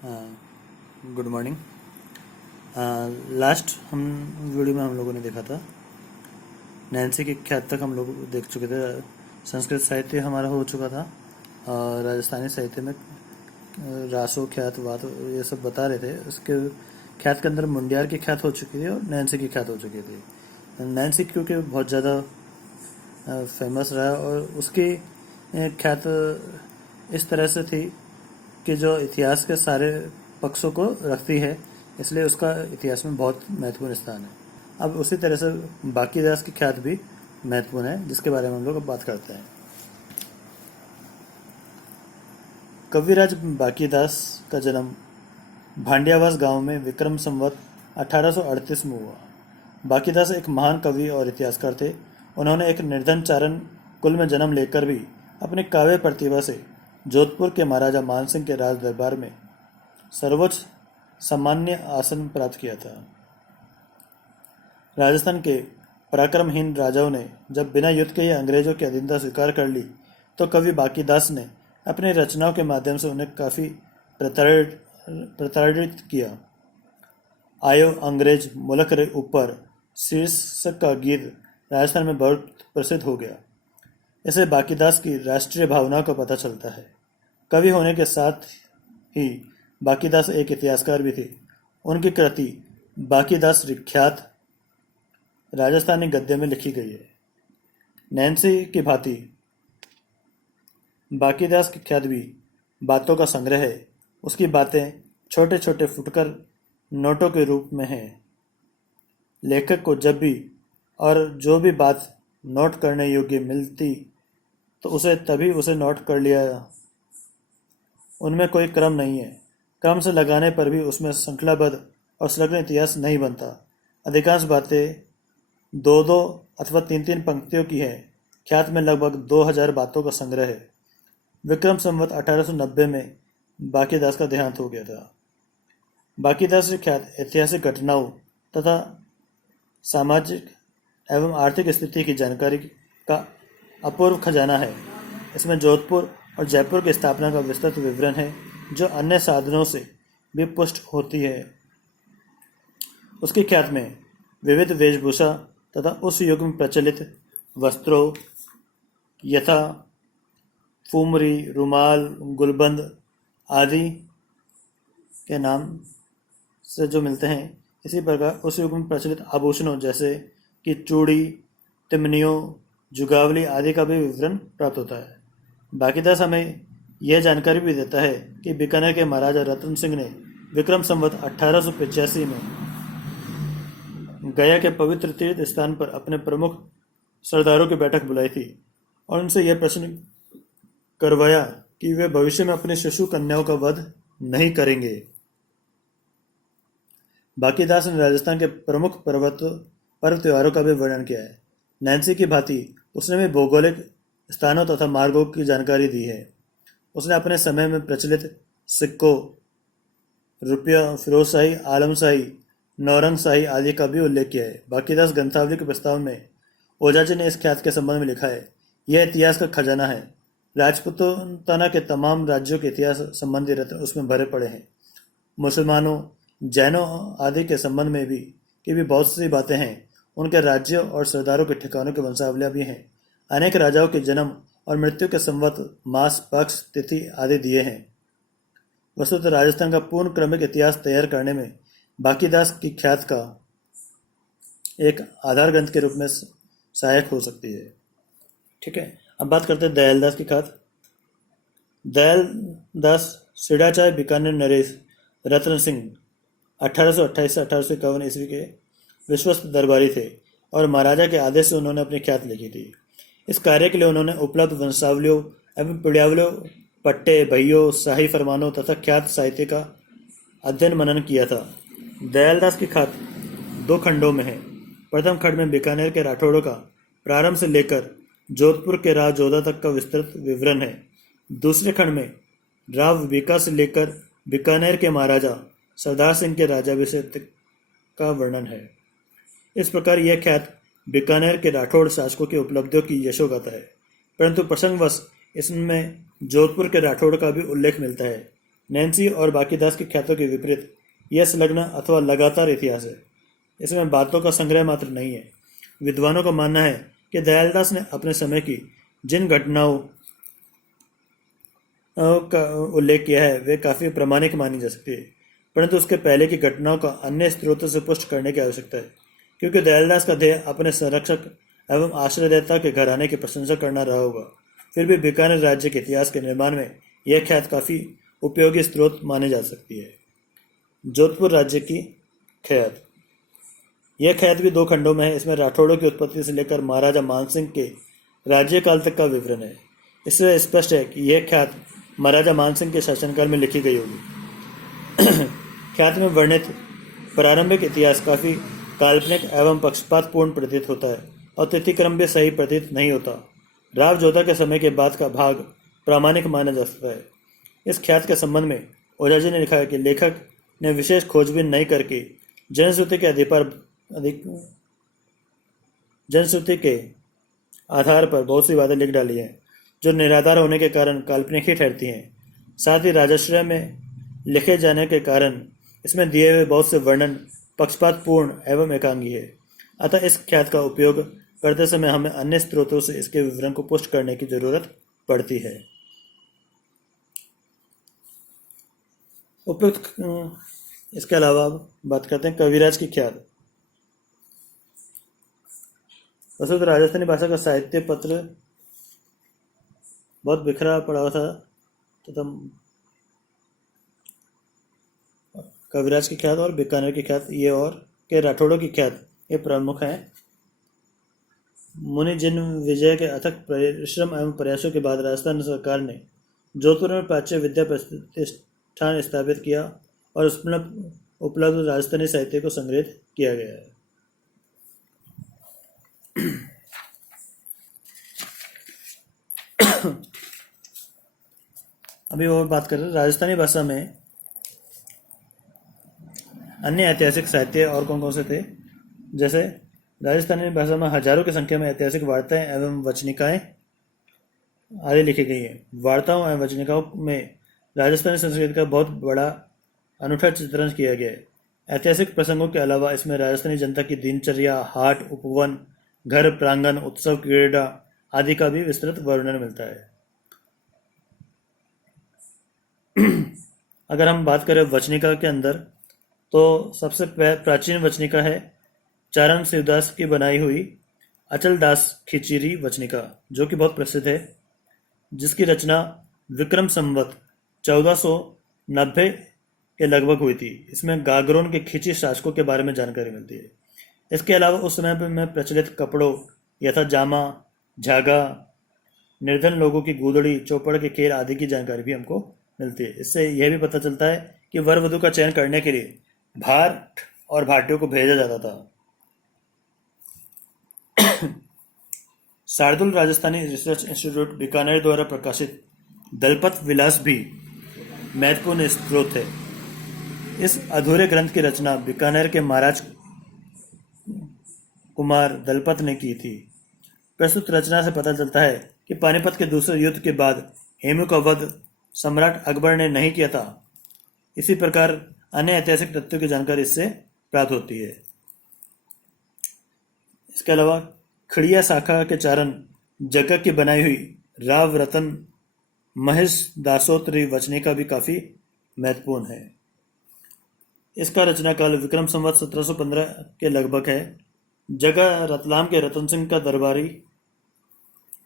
Good morning. Last हम video में हम लोगों ने देखा था नैन्सी की ख्यात तक हम लोग देख चुके थे। संस्कृत साहित्य हमारा हो चुका था और राजस्थानी साहित्य में रासो ख्यात वात ये सब बता रहे थे। उसके ख्यात के अंदर मुंडियार की ख्यात हो चुकी थी और नैन्सी की ख्यात हो चुकी थी। नैन्सी क्योंकि बहुत ज़्यादा फेमस रहा और उसकी ख्यात इस तरह से थी कि जो इतिहास के सारे पक्षों को रखती है, इसलिए उसका इतिहास में बहुत महत्वपूर्ण स्थान है। अब उसी तरह से बाकीदास की ख्यात भी महत्वपूर्ण है, जिसके बारे में हम लोग अब बात करते हैं। कविराज बाकीदास का जन्म भांडियावास गांव में विक्रम संवत 1838 में हुआ। बाकीदास एक महान कवि और इतिहासकार थे। उन्होंने एक निर्धन चारण कुल में जन्म लेकर भी अपनी काव्य प्रतिभा से जोधपुर के महाराजा मानसिंह के राज दरबार में सर्वोच्च सम्मान्य आसन प्राप्त किया था। राजस्थान के पराक्रमहीन राजाओं ने जब बिना युद्ध के ही अंग्रेजों की अधीनता स्वीकार कर ली, तो कवि बाकीदास ने अपनी रचनाओं के माध्यम से उन्हें काफ़ी प्रताड़ित किया। आयो अंग्रेज मुल्क रे ऊपर शीर्षक का गीत राजस्थान में बहुत प्रसिद्ध हो गया। इससे बाकीदास की राष्ट्रीय भावना का पता चलता है। कवि होने के साथ ही बाकीदास एक इतिहासकार भी थे। उनकी कृति बाकीदास विख्यात राजस्थानी गद्य में लिखी गई है। नैन्सी की भांति बाकीदास की ख्यात भी बातों का संग्रह है। उसकी बातें छोटे छोटे फुटकर नोटों के रूप में हैं। लेखक को जब भी और जो भी बात नोट करने योग्य मिलती तो उसे तभी उसे नोट कर लिया। उनमें कोई क्रम नहीं है। क्रम से लगाने पर भी उसमें श्रृंखलाबद्ध और संलग्न इतिहास नहीं बनता। अधिकांश बातें दो दो अथवा तीन तीन पंक्तियों की है। ख्यात में लगभग 2000 बातों का संग्रह है। विक्रम संवत 1890 में बाकीदास का देहांत हो गया था। बाकीदास की ख्यात ऐतिहासिक घटनाओं तथा सामाजिक एवं आर्थिक स्थिति की जानकारी का अपूर्व खजाना है। इसमें जोधपुर और जयपुर की स्थापना का विस्तृत विवरण है, जो अन्य साधनों से भी पुष्ट होती है। उसकी ख्यात में विविध वेशभूषा तथा उस युग में प्रचलित वस्त्रों यथा फुमरी, रुमाल, गुलबंद आदि के नाम से जो मिलते हैं, इसी प्रकार उस युग में प्रचलित आभूषणों जैसे कि चूड़ी, तिमनियों, जुगावली आदि का भी विवरण प्राप्त होता है। बाकीदास हमें यह जानकारी भी देता है कि बीकानेर के महाराजा रतन सिंह ने विक्रम संवत 1885 में गया के पवित्र तीर्थ स्थान पर अपने प्रमुख सरदारों की बैठक बुलाई थी और उनसे यह प्रश्न करवाया कि वे भविष्य में अपने शिशु कन्याओं का वध नहीं करेंगे। बाकीदास ने राजस्थान के प्रमुख पर्व त्योहारों का भी वर्णन किया है। नैन्सी की भांति उसने भी भौगोलिक स्थानों तथा मार्गों की जानकारी दी है। उसने अपने समय में प्रचलित सिक्कों, रुपया, फिरोजशाही, आलमशाही, नौरंगशाही आदि का भी उल्लेख किया है। बाकीदास ग्रंथावली के प्रस्ताव में ओझाजी ने इस ख्यात के संबंध में लिखा है, यह इतिहास का खजाना है। राजपूताना के तमाम राज्यों के इतिहास संबंधी रत्न उसमें भरे पड़े हैं। मुसलमानों, जैनों आदि के संबंध में भी बहुत सी बातें हैं। उनके राज्यों और सरदारों के ठिकानों की वंशावलियां भी हैं। अनेक राजाओं के जन्म और मृत्यु के संवत, मास, पक्ष, तिथि आदि दिए हैं। वस्तुतः राजस्थान का पूर्ण क्रमिक इतिहास तैयार करने में बाकीदास की ख्यात का एक आधार ग्रंथ के रूप में सहायक हो सकती है। ठीक है, अब बात करते हैं दयालदास की ख्यात। दयालदास सिडाचार्य बीकानेर नरेश रतन सिंह 1828 से 1851 ईस्वी के विश्वस्त दरबारी थे और महाराजा के आदेश से उन्होंने अपनी ख्यात लिखी थी। इस कार्य के लिए उन्होंने उपलब्ध वंशावलियों एवं पीढ़ावलियों, पट्टे, बहियों, शाही फरमानों तथा ख्यात साहित्य का अध्ययन मनन किया था। दयालदास की ख्यात 2 खंडों में है। प्रथम खंड में बीकानेर के राठौड़ों का प्रारंभ से लेकर जोधपुर के राव जोधा तक का विस्तृत विवरण है। दूसरे खंड में राव बीका से लेकर बीकानेर के महाराजा सरदार सिंह के राज्याभिषेक का वर्णन है। इस प्रकार यह ख्यात बीकानेर के राठौड़ शासकों की उपलब्धियों की यशोगाथा है, परंतु प्रसंगवश इसमें जोधपुर के राठौड़ का भी उल्लेख मिलता है। नैन्सी और बाकीदास के ख्यातों के विपरीत यह संलग्न अथवा लगातार इतिहास है। इसमें बातों का संग्रह मात्र नहीं है। विद्वानों का मानना है कि दयालदास ने अपने समय की जिन घटनाओं का उल्लेख किया है वे काफ़ी प्रामाणिक मानी जा सकती है, परंतु उसके पहले की घटनाओं का अन्य स्रोतों से पुष्ट करने की आवश्यकता है, क्योंकि दयालदास का ध्येय अपने संरक्षक एवं आश्रयदाता के घराने की प्रशंसा करना रहा होगा। फिर भी बीकानेर राज्य के इतिहास के निर्माण में यह ख्यात काफ़ी उपयोगी स्रोत माने जा सकती है। जोधपुर राज्य की ख्यात। यह ख्यात भी दो खंडों में है। इसमें राठौड़ों की उत्पत्ति से लेकर महाराजा मानसिंह के राज्यकाल तक का विवरण है। इससे स्पष्ट है कि यह ख्यात महाराजा मानसिंह के शासनकाल में लिखी गई होगी। ख्यात में वर्णित प्रारंभिक इतिहास काफ़ी काल्पनिक एवं पक्षपातपूर्ण प्रतीत होता है और तिथिक्रम भी सही प्रतीत नहीं होता। राव जोधा के समय के बाद का भाग प्रामाणिक माना जा सकता है। इस ख्यात के संबंध में ओझा जी ने लिखा है कि लेखक ने विशेष खोजबीन नहीं करके जनश्रुति के आधार पर बहुत सी बातें लिख डाली हैं, जो निराधार होने के कारण काल्पनिक ही ठहरती हैं। साथ ही राजाश्रय में लिखे जाने के कारण इसमें दिए हुए बहुत से वर्णन पक्षपातपूर्ण एवं एकांगी है। अतः इस ख्यात का उपयोग करते समय हमें अन्य स्रोतों से इसके विवरण को पुष्ट करने की जरूरत पड़ती है। उपयुक्त इसके अलावा बात करते हैं कविराज की ख्यात। वैसे तो राजस्थानी भाषा का साहित्य पत्र बहुत बिखरा पड़ा हुआ था, तो कविराज की ख्यात और बीकानेर की ख्यात ये और के राठौड़ों की ख्यात ये प्रमुख हैं। मुनि जिन विजय के अथक परिश्रम एवं प्रयासों के बाद राजस्थान सरकार ने जोधपुर में प्राच्य विद्या प्रतिष्ठान स्थापित किया और उसमें उपलब्ध राजस्थानी साहित्य को संग्रहित किया गया है। अभी और बात कर रहे हैं राजस्थानी भाषा में अन्य ऐतिहासिक साहित्य और कौन कौन से थे। जैसे राजस्थानी भाषा में हजारों की संख्या में ऐतिहासिक वार्ताएं एवं वचनिकाएं आदि लिखी गई हैं। वार्ताओं एवं वचनिकाओं में राजस्थानी संस्कृति का बहुत बड़ा अनूठा चित्रण किया गया है। ऐतिहासिक प्रसंगों के अलावा इसमें राजस्थानी जनता की दिनचर्या, हाट, उपवन, घर प्रांगण, उत्सव, क्रीड़ा आदि का भी विस्तृत वर्णन मिलता है। अगर हम बात करें वचनिका के अंदर, तो सबसे प्राचीन वचनिका है चारण शिवदास की बनाई हुई अचल दास खिचीरी वचनिका, जो कि बहुत प्रसिद्ध है, जिसकी रचना विक्रम संवत 1490 के लगभग हुई थी। इसमें गागरोन के खिची शासकों के बारे में जानकारी मिलती है। इसके अलावा उस समय में प्रचलित कपड़ों यथा जामा, झागा, निर्धन लोगों की गुदड़ी, चौपड़ के खेल आदि की जानकारी भी हमको मिलती है। इससे यह भी पता चलता है कि वर वधु का चयन करने के लिए भाट और भाटियों को भेजा जाता था। शार्दुल राजस्थानी रिसर्च इंस्टीट्यूट बीकानेर द्वारा प्रकाशित दलपत विलास भी महत्वपूर्ण स्रोत है। इस अधूरे ग्रंथ की रचना बीकानेर के महाराज कुमार दलपत ने की थी। प्रस्तुत रचना से पता चलता है कि पानीपत के दूसरे युद्ध के बाद हेमू का वध सम्राट अकबर ने नहीं किया था। इसी प्रकार अन्य ऐतिहासिक तथ्यों की जानकारी इससे प्राप्त होती है। इसके अलावा खड़िया शाखा के चारण जगह की बनाई हुई राव रतन महेश दासोत्री वचनिका भी काफी महत्वपूर्ण है। इसका रचना काल विक्रम संवत 1715 के लगभग है। जगह रतलाम के रतन सिंह का दरबारी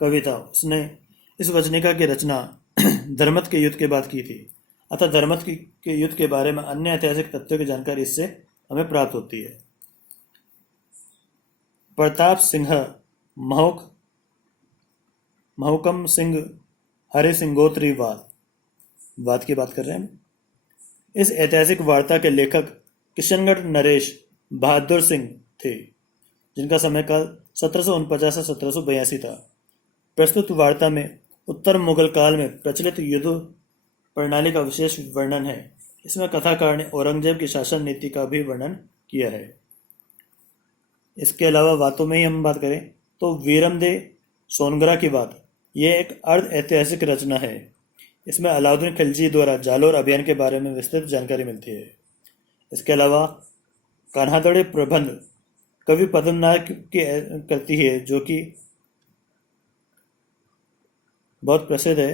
कवि था। उसने इस वचनिका की रचना धर्मत के युद्ध के बाद की थी। अतः धर्मत के युद्ध के बारे में अन्य ऐतिहासिक तथ्यों की जानकारी इससे हमें प्राप्त होती है। प्रताप सिंह महकम सिंह हरि सिंगोत्री वाद की बात कर रहे हैं। इस ऐतिहासिक वार्ता के लेखक किशनगढ़ नरेश बहादुर सिंह थे, जिनका समय काल 1749 से 1782 था। प्रस्तुत वार्ता में उत्तर मुगल काल में प्रचलित युद्ध प्रणाली का विशेष वर्णन है। इसमें कथाकार ने औरंगजेब की शासन नीति का भी वर्णन किया है। इसके अलावा बातों में ही हम बात करें तो वीरमदे सोनगरा की बात, यह एक अर्ध ऐतिहासिक रचना है। इसमें अलाउद्दीन खिलजी द्वारा जालोर अभियान के बारे में विस्तृत जानकारी मिलती है। इसके अलावा कान्हादड़ी प्रबंध कवि पद्मनाभ की करती है, जो कि बहुत प्रसिद्ध है।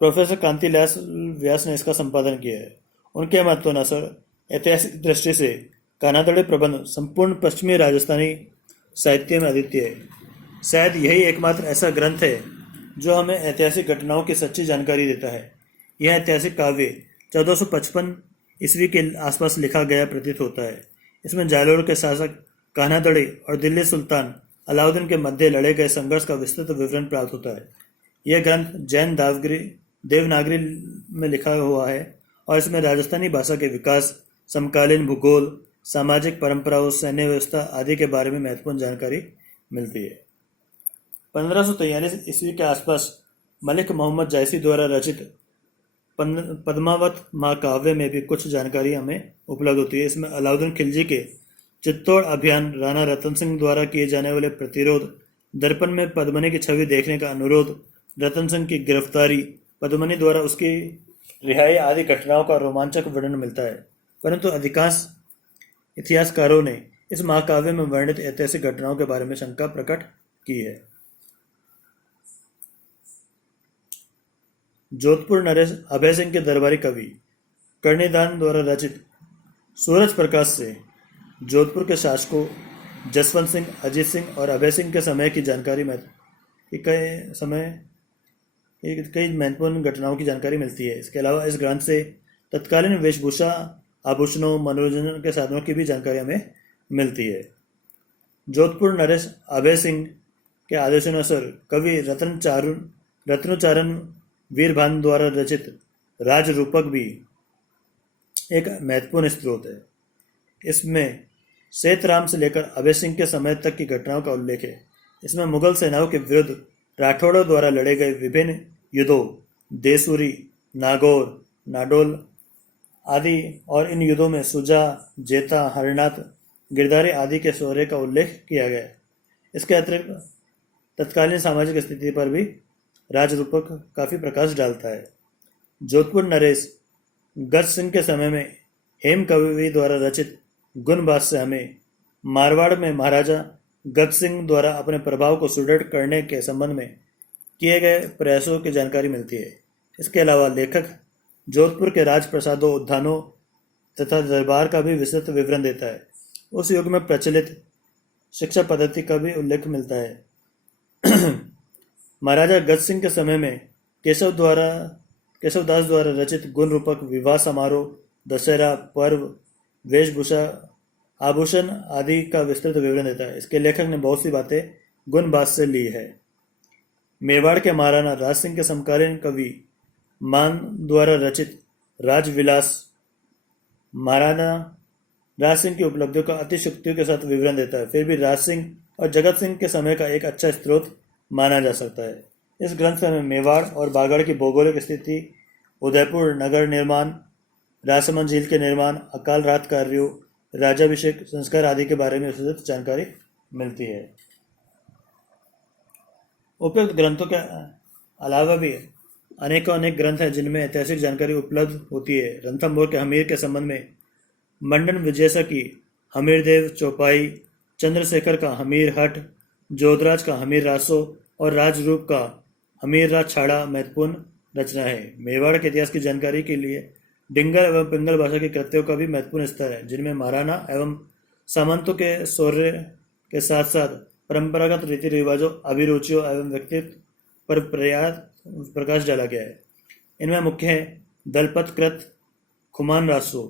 प्रोफेसर कांति व्यास ने इसका संपादन किया है। उनके मतानुसार ऐतिहासिक दृष्टि से कान्हादड़ी प्रबंध संपूर्ण पश्चिमी राजस्थानी साहित्य में अद्वितीय है। शायद यही एकमात्र ऐसा ग्रंथ है जो हमें ऐतिहासिक घटनाओं की सच्ची जानकारी देता है। यह ऐतिहासिक काव्य 1455 ईस्वी के आसपास लिखा गया प्रतीत होता है। इसमें जालोर के शासक कान्हादड़ी और दिल्ली सुल्तान अलाउद्दीन के मध्य लड़े गए संघर्ष का विस्तृत विवरण प्राप्त होता है। यह ग्रंथ जैन देवनागरी में लिखा हुआ है और इसमें राजस्थानी भाषा के विकास, समकालीन भूगोल, सामाजिक परंपराओं, सैन्य व्यवस्था आदि के बारे में महत्वपूर्ण जानकारी मिलती है। 1543 ईस्वी के आसपास मलिक मोहम्मद जायसी द्वारा रचित पद्मावत महाकाव्य में भी कुछ जानकारी हमें उपलब्ध होती है। इसमें अलाउद्दीन खिलजी के चित्तौड़ अभियान, राणा रतन सिंह द्वारा किए जाने वाले प्रतिरोध, दर्पण में पद्मिनी की छवि देखने का अनुरोध, रतन सिंह की गिरफ्तारी, पद्मिनी द्वारा उसकी रिहाई आदि घटनाओं का रोमांचक वर्णन मिलता है। परंतु अधिकांश इतिहासकारों ने इस महाकाव्य में वर्णित ऐतिहासिक घटनाओं के बारे में शंका प्रकट की है। जोधपुर नरेश अभय सिंह के दरबारी कवि कर्णिदान द्वारा रचित सूरज प्रकाश से जोधपुर के शासकों जसवंत सिंह, अजीत सिंह और अभय सिंह के समय की जानकारी में कई महत्वपूर्ण घटनाओं की जानकारी मिलती है। इसके अलावा इस ग्रंथ से तत्कालीन वेशभूषा, आभूषणों, मनोरंजन के साधनों की भी जानकारी हमें मिलती है। जोधपुर नरेश अभय सिंह के आदेशानुसार कवि रत्नोच्चारण वीरभान द्वारा रचित राजरूपक भी एक महत्वपूर्ण स्रोत है। इसमें सेतराम से लेकर अभय सिंह के समय तक की घटनाओं का उल्लेख है। इसमें मुगल सेनाओं के विरुद्ध राठौड़ों द्वारा लड़े गए विभिन्न युद्धों, देसूरी, नागौर, नाडोल आदि और इन युद्धों में सुजा, जेता, हरनाथ, गिरधारी आदि के शौर्य का उल्लेख किया गया है। इसके अतिरिक्त तत्कालीन सामाजिक स्थिति पर भी राजरूपक काफी प्रकाश डालता है। जोधपुर नरेश गज सिंह के समय में हेम कवि द्वारा रचित गुणबाज से हमें मारवाड़ में महाराजा गज सिंह द्वारा अपने प्रभाव को सुदृढ़ करने के संबंध में किए गए प्रयासों की जानकारी मिलती है। इसके अलावा लेखक जोधपुर के राजप्रसादों, उद्यानों तथा दरबार का भी विस्तृत विवरण देता है। उस युग में प्रचलित शिक्षा पद्धति का भी उल्लेख मिलता है। महाराजा गज सिंह के समय में केशवदास द्वारा रचित गुण रूपक विवाह समारोह, दशहरा पर्व, वेशभूषा, आभूषण आदि का विस्तृत विवरण देता है। इसके लेखक ने बहुत सी बातें गुणबाज से ली है। मेवाड़ के महाराणा राज सिंह के समकालीन कवि मान द्वारा रचित राजविलास महाराणा राज सिंह की उपलब्धियों का अतिशयोक्तियों के साथ विवरण देता है। फिर भी राज सिंह और जगत सिंह के समय का एक अच्छा स्रोत माना जा सकता है। इस ग्रंथ में मेवाड़ और बागड़ की भौगोलिक स्थिति, उदयपुर नगर निर्माण, राजसमंद झील के निर्माण, अकाल रात कार्यों, राजाभिषेक संस्कार आदि के बारे में विस्तृत जानकारी मिलती है। उपयुक्त ग्रंथों के अलावा भी अनेक ग्रंथ हैं जिनमें ऐतिहासिक जानकारी उपलब्ध होती है। रणथंभौर के हमीर के संबंध में मंडन विजयसा की हमीरदेव चौपाई, चंद्रशेखर का हमीर हट, जोधराज का हमीर रासो और राजरूप का हमीर राज छाड़ा महत्वपूर्ण रचना है। मेवाड़ के इतिहास की जानकारी के लिए डिंगल एवं पिंगल भाषा के कृत्यों का भी महत्वपूर्ण स्तर है, जिनमें महाराणा एवं सामंतों के शौर्य के साथ साथ परंपरागत रीति रिवाजों, अभिरुचियों एवं व्यक्तित्व पर प्रकाश डाला गया है। इनमें मुख्य है दलपत कृत, खुमान रासो,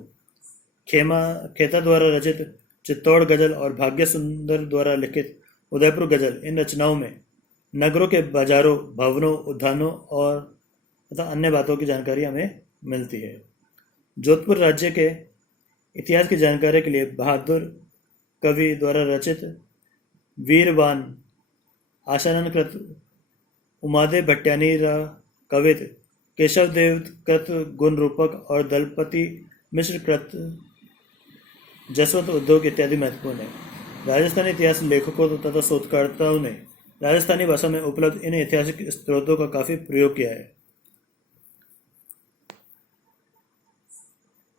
खेता द्वारा रचित चित्तौड़ गजल और भाग्य सुंदर द्वारा लिखित उदयपुर गजल। इन रचनाओं में नगरों के बाजारों, भवनों, उद्यानों और तथा अन्य बातों की जानकारी हमें मिलती है। जोधपुर राज्य के इतिहास की जानकारी के लिए बहादुर कवि द्वारा रचित वीरवान, आशानन कृत, उमादेव भट्टानी कवित, केशवदेव कृत गुण रूपक और दलपति मिश्र कृत जसवंत उद्योग इत्यादि महत्वपूर्ण है। राजस्थानी इतिहास लेखकों तथा शोधकर्ताओं ने राजस्थानी भाषा में उपलब्ध इन ऐतिहासिक स्रोतों का काफी प्रयोग किया है।